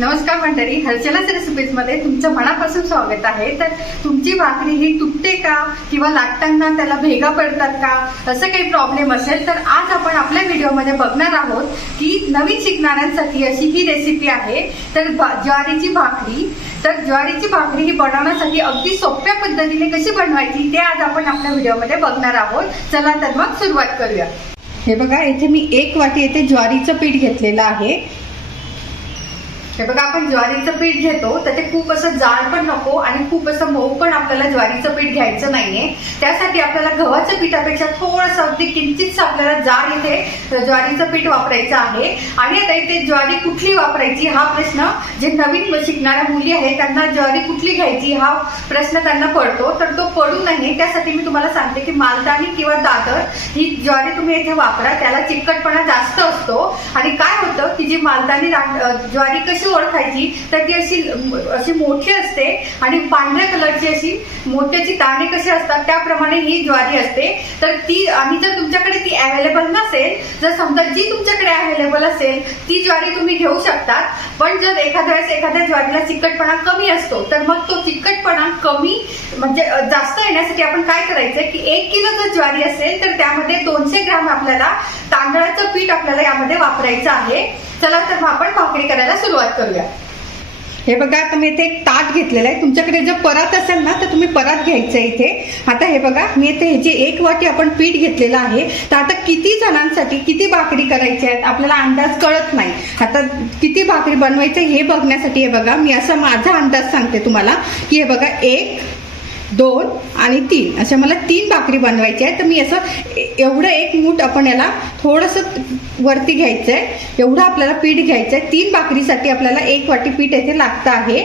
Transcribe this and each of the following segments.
नमस्कार मंडळी हलचलाच रेसिपीजमध्ये तुमचं मनापासून स्वागत आहे. तर तुमची भाकरी ही तुटते का किंवा लागताना त्याला भेगा पडतात का? असं काही प्रॉब्लेम असेल तर आज आपण आपल्या व्हिडिओमध्ये बघणार आहोत की नवीन शिकणाऱ्यांसाठी अशी ही रेसिपी आहे. तर भा- ज्वारीची भाकरी तर ज्वारीची भाकरी ही बनवण्यासाठी अगदी सोप्या पद्धतीने कशी बनवायची ते आज आपण आपल्या व्हिडिओमध्ये बघणार आहोत. चला तर मग सुरुवात करूया. हे बघा इथे मी एक वाटी येथे ज्वारीचं पीठ घेतलेलं आहे. हे बघा आपण ज्वारीचं पीठ घेतो तर ते खूप असं जाड पण नको आणि खूप असं मऊ पण आपल्याला ज्वारीचं पीठ घ्यायचं नाहीये. त्यासाठी आपल्याला गव्हाच्या पिठापेक्षा थोडंसं अगदी किंचितच आपल्याला जाड इथे ज्वारीचं पीठ वापरायचं आहे. आणि आता इथे ज्वारी कुठली वापरायची हा प्रश्न जे नवीन शिकणाऱ्या मुली आहेत त्यांना ज्वारी कुठली घ्यायची हा प्रश्न त्यांना पडतो. तर तो पडू नये त्यासाठी मी तुम्हाला सांगते की मालदानी किंवा दादर ही ज्वारी तुम्ही इथे वापरा त्याला चिकटपणा जास्त असतो. आणि काय होतं की जी मालदानी ज्वारी कशी ओळखायची तर ती अशी अशी मोठी असते आणि पांढऱ्या कलरची अशी मोत्याची दाणे कसे असतात त्याप्रमाणे ही ज्वारी असते. तर ती आणि जर तुमच्याकडे ती अवेलेबल नसेल जर समजा जी तुमच्याकडे अवेलेबल असेल ती ज्वारी तुम्ही घेऊ शकतात. पण जर एखाद्या वेळेस एखाद्या ज्वारीला चिकटपणा कमी असतो तर मग तो चिकटपणा कमी म्हणजे जास्त येण्यासाठी आपण काय करायचं की एक किलो जर ज्वारी असेल तर त्यामध्ये दोनशे ग्राम आपल्याला तांदळाचं पीठ आपल्याला यामध्ये वापरायचं आहे. चला तर आपण भाकरी करायला सुरुवात करूया. हे बघा आता मी इथे एक ताट घेतलेलं आहे. तुमच्याकडे जर परात असेल ना तर तुम्ही परात घ्यायचं आहे इथे. आता हे बघा मी इथे ह्याची एक वाटी आपण पीठ घेतलेलं आहे तर आता किती जणांसाठी किती भाकरी करायची आहेत आपल्याला अंदाज कळत नाही. आता किती भाकरी बनवायचं हे बघण्यासाठी हे बघा मी असं माझा अंदाज सांगते तुम्हाला की हे बघा एक दोन आणि तीन. अशा मला तीन भाकरी बनवायची आहे तर मी असं एवढं एक मूठ आपण याला थोडंसं वरती घ्यायचं आहे एवढं आपल्याला पीठ घ्यायचं आहे तीन भाकरीसाठी आपल्याला एक वाटी पीठ येथे लागतं आहे.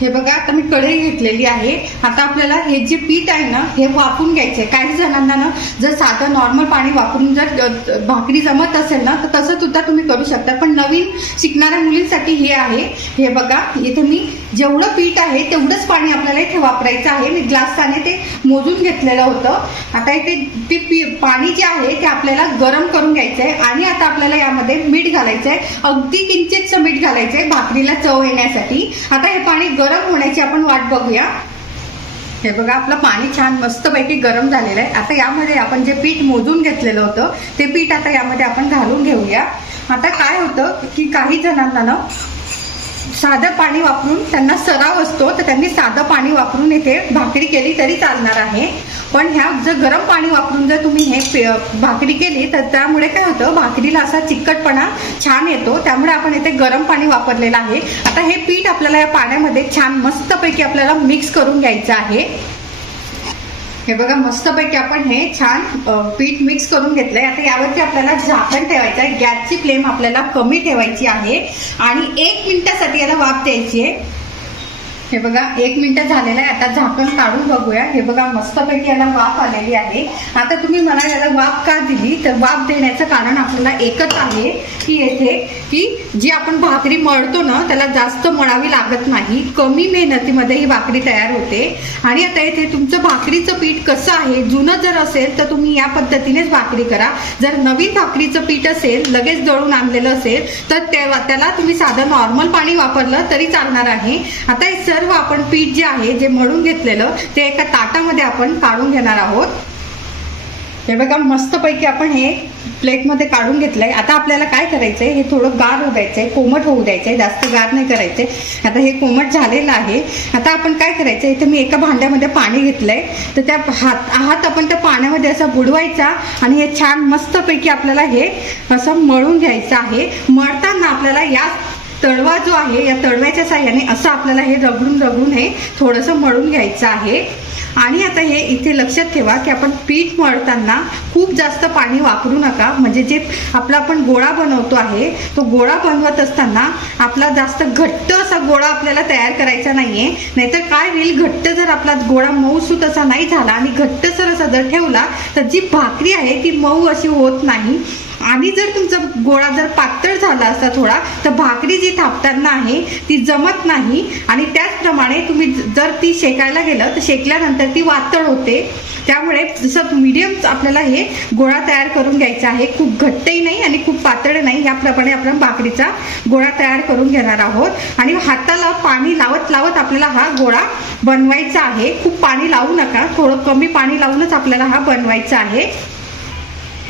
हे बघा आता मी कढई घेतलेली आहे. आता आपल्याला हे जे पीठ आहे ना हे वापरून घ्यायचंय. काही जणांना ना जर साधं नॉर्मल पाणी वापरून जर भाकरी जमत असेल ना तर तसं सुद्धा तुम्ही करू शकता. पण नवीन शिकणाऱ्या मुलींसाठी हे आहे. हे बघा इथे मी जेवढं पीठ आहे तेवढंच पाणी आपल्याला इथे वापरायचं आहे. मी ग्लासाने ते मोजून घेतलेलं होतं. आता इथे ते पी- पाणी जे आहे ते आपल्याला गरम करून घ्यायचं आहे आणि आता आपल्याला यामध्ये मीठ घालायचं आहे अगदी किंचितचं मीठ घालायचं आहे भाकरीला चव येण्यासाठी. आता हे पाणी गरम गरम होण्याची आपण वाट बघूया. हे बघा आपलं पाणी छान मस्तपैकी गरम झालेलं आहे. आता यामध्ये आपण जे पीठ मोजून घेतलेलं होतं ते पीठ आता यामध्ये आपण घालून घेऊया. आता काय होतं की काही जणांना ना साधं पाणी वापरून त्यांना सराव असतो तर त्यांनी साधं पाणी वापरून इथे भाकरी केली तरी चालणार आहे. पण ह्या जर गरम पाणी वापरून जर तुम्ही हे भाकरी केली तर त्यामुळे काय होतं भाकरीला असा चिकटपणा छान येतो. त्यामुळे आपण इथे गरम पाणी वापरलेलं आहे. आता हे पीठ आपल्याला या पाण्यामध्ये छान मस्तपैकी आपल्याला मिक्स करून घ्यायचं आहे. हे बघा मस्तपैकी आपण हे छान पीठ मिक्स करून घेतलंय. आता यावरती आपल्याला झाकण ठेवायचं आहे. गॅसची फ्लेम आपल्याला कमी ठेवायची आहे. आणि एक मिनिटासाठी याला वाफ द्यायची आहे. हे बघा एक मिनिट झालेलं आहे. आता झाकण काढून बघूया. हे बघा मस्तपैकी याला वाफ आलेली आहे. आता तुम्ही मला याला वाफ का दिली? तर वाफ देण्याचं कारण आपल्याला एकच आहे की येथे की जी आपण भाकरी मळतो ना त्याला जास्त मळावी लागत नाही. कमी मेहनतीमध्ये ही भाकरी तयार होते. आणि आता येथे तुमचं भाकरीचं पीठ कसं आहे? जुनं जर असेल तर तुम्ही या पद्धतीनेच भाकरी करा. जर नवीन भाकरीचं पीठ असेल लगेच दळून आणलेलं असेल तर त्याला तुम्ही साधं नॉर्मल पाणी वापरलं तरी चालणार आहे. आता हे सर्व आपण पीठ जे आहे जे मळून घेतलेलं ते एका ताटामध्ये आपण काढून घेणार आहोत. हे बघा मस्तपैकी आपण हे प्लेटमध्ये काढून घेतलंय. आता आपल्याला काय करायचंय हे थोडं गार होऊ द्यायचंय कोमट होऊ द्यायचंय जास्त गार नाही करायचंय. आता हे कोमट झालेलं आहे. आता आपण काय करायचं इथे मी एका भांड्यामध्ये पाणी घेतलंय. तर त्या हात हात आपण त्या पाण्यामध्ये असा बुडवायचा आणि हे छान मस्तपैकी आपल्याला हे असं मळून घ्यायचं आहे. मळताना आपल्याला या तळवा जो आहे या तळव्याच्या साह्याने असं आपल्याला हे रगडून रगडून हे थोडंसं मळून घ्यायचं आहे. आणि आता हे इथे लक्षात ठेवा की आपण पीठ मळताना खूप जास्त पाणी वापरू नका. म्हणजे जे आपला आपण गोळा बनवतो आहे तो गोळा बनवत असताना आपला जास्त घट्ट असा गोळा आपल्याला तयार करायचा नाहीये. नाहीतर काय होईल घट्ट जर आपला गोळा मऊसूत असा नाही झाला आणि घट्ट जर असा जर ठेवला तर जी भाकरी आहे ती मऊ अशी होत नाही. आणि जर तुमचा गोळा जर पातळ झाला असता थोडा तर भाकरी जी थापताना आहे ती जमत नाही. आणि त्याचप्रमाणे तुम्ही जर ती शेकायला गेलं तर शेकल्यानंतर ती वातळ होते. त्यामुळे जसं मीडियम आपल्याला हे गोळा तयार करून घ्यायचा आहे खूप घट्टही नाही आणि खूप पातळ नाही. याप्रमाणे आपण भाकरीचा गोळा तयार करून घेणार आहोत. आणि हाताला पाणी लावत लावत आपल्याला हा गोळा बनवायचा आहे. खूप पाणी लावू नका. थोडं कमी पाणी लावूनच आपल्याला हा बनवायचा आहे.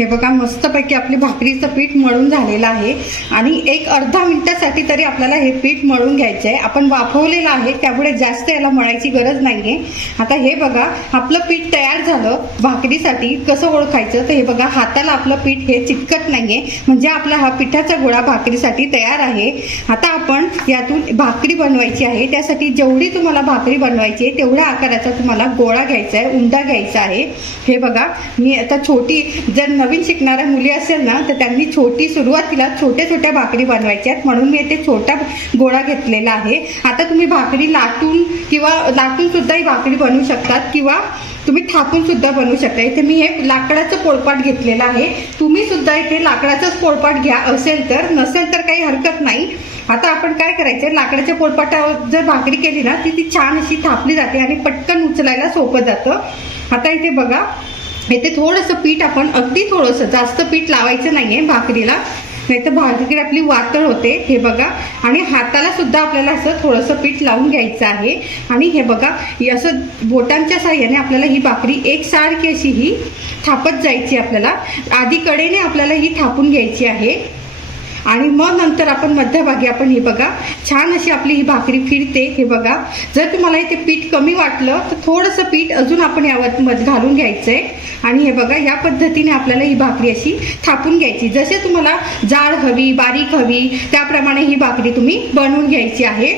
हे बघा मस्तपैकी आपली भाकरीचं पीठ मळून झालेलं आहे. आणि एक अर्धा मिनिटासाठी तरी आपल्याला हे पीठ मळून घ्यायचं आहे. आपण वाफवलेलं आहे त्यामुळे जास्त याला मळायची गरज नाहीये. आता हे बघा आपलं पीठ तयार झालं भाकरीसाठी. कसं ओळखायचं? तर हे बघा हाताला आपलं पीठ हे चिटकत आहे म्हणजे आपला हा पिठाचा गोळा भाकरीसाठी तयार आहे. आता आपण यातून भाकरी बनवायची आहे. त्यासाठी जेवढी तुम्हाला भाकरी बनवायची आहे तेवढ्या आकाराचा तुम्हाला गोळा घ्यायचा आहे उंडा घ्यायचा आहे. हे बघा मी आता छोटी जर नवीन शिकणाऱ्या मुली असेल ना तर त्यांनी छोटी सुरुवातीला छोट्या छोट्या भाकरी बनवायच्या आहेत. म्हणून मी येथे छोटा गोळा घेतलेला आहे. आता तुम्ही भाकरी लाटून किंवा लाटून सुद्धा ही भाकरी बनवू शकतात किंवा तुम्ही थापून सुद्धा बनवू शकता. इथे मी हे लाकडाचं पोळपाट घेतलेलं आहे. तुम्ही सुद्धा इथे लाकडाचंच पोळपाट घ्या असेल तर. नसेल तर काही हरकत नाही. आता आपण काय करायचं? लाकडाच्या पोळपाटावर जर भाकरी केली ना ती ती छान अशी थापली जाते आणि पटकन उचलायला सोपं जातं. आता इथे बघा इथे थोडंसं पीठ आपण अगदी थोडंसं जास्त पीठ लावायचं नाही आहे भाकरीला. नाही तर भाकरी आपली वातळ होते हे बघा. आणि हाताला सुद्धा आपल्याला असं थोडंसं पीठ लावून घ्यायचं आहे. आणि हे बघा असं बोटांच्या साह्याने आपल्याला ही भाकरी एकसारखी अशी ही थापत जायची आपल्याला. आधी कडेने आपल्याला ही थापून घ्यायची आहे. आणि मग नंतर आपण मध्यभागी आपण ही बघा छान अशी आपली ही भाकरी फिरते हे बघा. जर तुम्हाला इथे पीठ कमी वाटलं तर थोडंसं पीठ अजून आपण यावर मध घालून घ्यायचंय. आणि हे बघा या पद्धतीने आपल्याला ही भाकरी अशी थापून घ्यायची. जसे तुम्हाला जाड हवी बारीक हवी त्याप्रमाणे ही भाकरी तुम्ही बनवून घ्यायची आहे.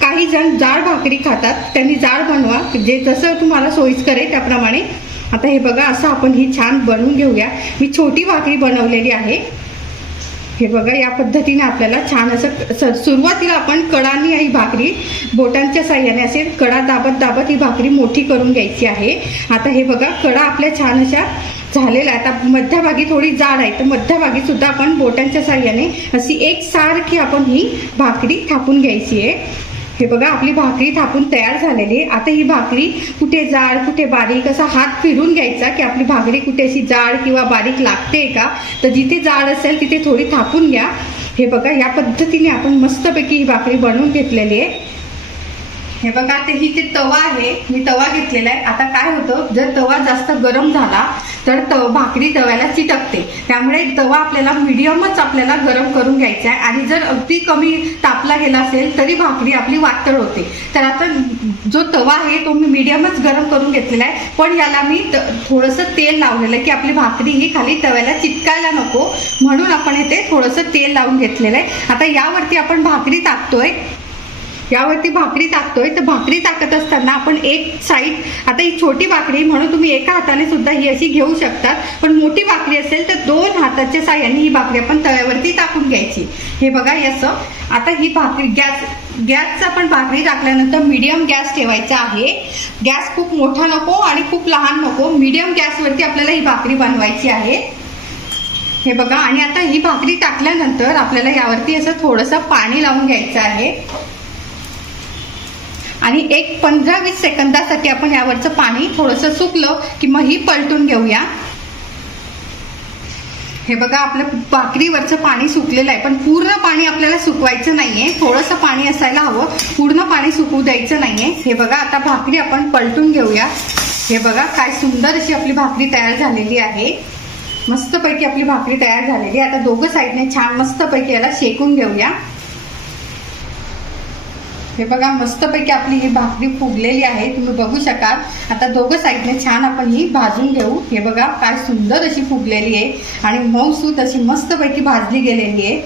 काही जण जाड भाकरी खातात त्यांनी जाड बनवा. जे जसं तुम्हाला सोयीस्कर आहे त्याप्रमाणे. आता हे बघा असं आपण ही छान बनवून घेऊया. मी छोटी भाकरी बनवलेली आहे. हे बघा या पद्धतीने आपल्याला छान असं स- सुरुवातीला आपण कडांनी ही भाकरी बोटांच्या साह्याने असे कडा दाबत दाबत ही भाकरी मोठी करून घ्यायची आहे. आता हे बघा कडा आपल्या छान अशा झालेल्या आहेत. आता मध्यभागी थोडी जाड आहे तर मध्यभागी सुद्धा आपण बोटांच्या साह्याने अशी एक सारखी आपण ही भाकरी थापून घ्यायची आहे. हे बघा आपली भाकरी थापून तयार झालेली आहे. आता ही भाकरी कुठे जाड कुठे बारीक असा हात फिरून घ्यायचा की आपली भाकरी कुठे अशी जाड किंवा बारीक लागते का? तर जिथे जाड असेल तिथे थोडी थापून घ्या. हे बघा या पद्धतीने आपण मस्तपैकी ही भाकरी बनवून घेतलेली आहे. हे बघा ते ही ते तवा आहे मी तवा घेतलेला आहे. आता काय होतं जर तवा जास्त गरम झाला तर तव भाकरी तव्याला चिटकते. त्यामुळे तवा आपल्याला मिडियमच आपल्याला गरम करून घ्यायचा आहे. आणि जर अगदी कमी तापला गेला असेल तरी भाकरी आपली वातळ होते. तर आता जो तवा आहे तो मी मिडियमच गरम करून घेतलेला आहे. पण याला मी त- थोडंसं तेल लावलेलं आहे की आपली भाकरी ही खाली तव्याला चिटकायला नको. म्हणून आपण इथे थोडंसं तेल लावून घेतलेलं आहे. आता यावरती आपण भाकरी टाकतोय यावरती भाकरी टाकतोय. तर भाकरी टाकत असताना आपण एक साईड आता ही छोटी भाकरी म्हणून तुम्ही एका हाताने सुद्धा ही अशी घेऊ शकतात. पण मोठी भाकरी असेल तर दोन हाताच्या साह्याने ही भाकरी आपण तळ्यावरती टाकून घ्यायची. हे बघा असं. आता ही भाकरी गॅस गॅसचा आपण भाकरी टाकल्यानंतर मीडियम गॅस ठेवायचा आहे. गॅस खूप मोठा नको आणि खूप लहान नको. मीडियम गॅसवरती आपल्याला ही भाकरी बनवायची आहे. हे बघा आणि आता ही भाकरी टाकल्यानंतर आपल्याला यावरती असं थोडंसं पाणी लावून घ्यायचं आहे. आणि एक पंधरा वीस सेकंदासाठी आपण यावरचं पाणी थोडंसं सुकलं की मग ही पलटून घेऊया. हे बघा आपलं भाकरीवरचं पाणी सुकलेलं आहे पण पूर्ण पाणी आपल्याला सुकवायचं नाहीये. थोडंसं पाणी असायला हवं पूर्ण पाणी सुकवू द्यायचं नाहीये. हे बघा आता भाकरी आपण पलटून घेऊया. हे बघा काय सुंदर अशी आपली भाकरी तयार झालेली आहे. मस्तपैकी आपली भाकरी तयार झालेली आहे. आता दोघं साईडने छान मस्तपैकी याला शेकून घेऊया. हे बघा मस्तपैकी आपली ही भाकरी फुगलेली आहे तुम्ही बघू शकाल. आता दोघं साईडने छान आपण ही भाजून घेऊ. हे बघा काय सुंदर अशी फुगलेली आहे. आणि मऊसूत अशी मस्तपैकी भाजली गेलेली आहे.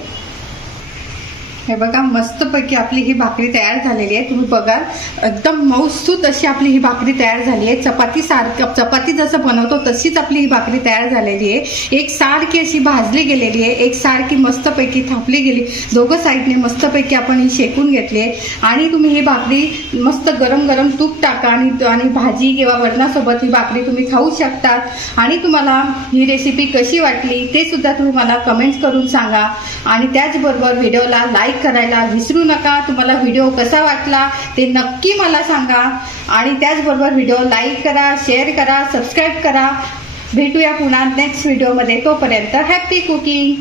हे बघा मस्तपैकी आपली ही भाकरी तयार झालेली आहे. तुम्ही बघा एकदम मौसूत अशी आपली ही भाकरी तयार झाली आहे. चपाती सारखं चपाती जसं बनवतो तशीच आपली ही भाकरी तयार झालेली आहे. एक सारखी अशी भाजली गेलेली आहे. एक सारखी मस्तपैकी थापली गेली. दोघं साईडने मस्तपैकी आपण ही शेकून घेतली आहे. आणि तुम्ही ही भाकरी मस्त गरम गरम तूप टाका आणि आणि भाजी किंवा वरणासोबत ही भाकरी तुम्ही खाऊ शकतात. आणि तुम्हाला ही रेसिपी कशी वाटली ते सुद्धा तुम्ही मला कमेंट्स करून सांगा. आणि त्याचबरोबर व्हिडिओला लाईक लाईक करायला विसरू नका. तुम्हाला व्हिडिओ कसा वाटला ते नक्की मला सांगा. आणि त्याचबरोबर व्हिडिओ लाईक करा शेअर करा सबस्क्राईब करा. भेटूया पुन्हा नेक्स्ट व्हिडिओमध्ये तोपर्यंत हॅपी कुकिंग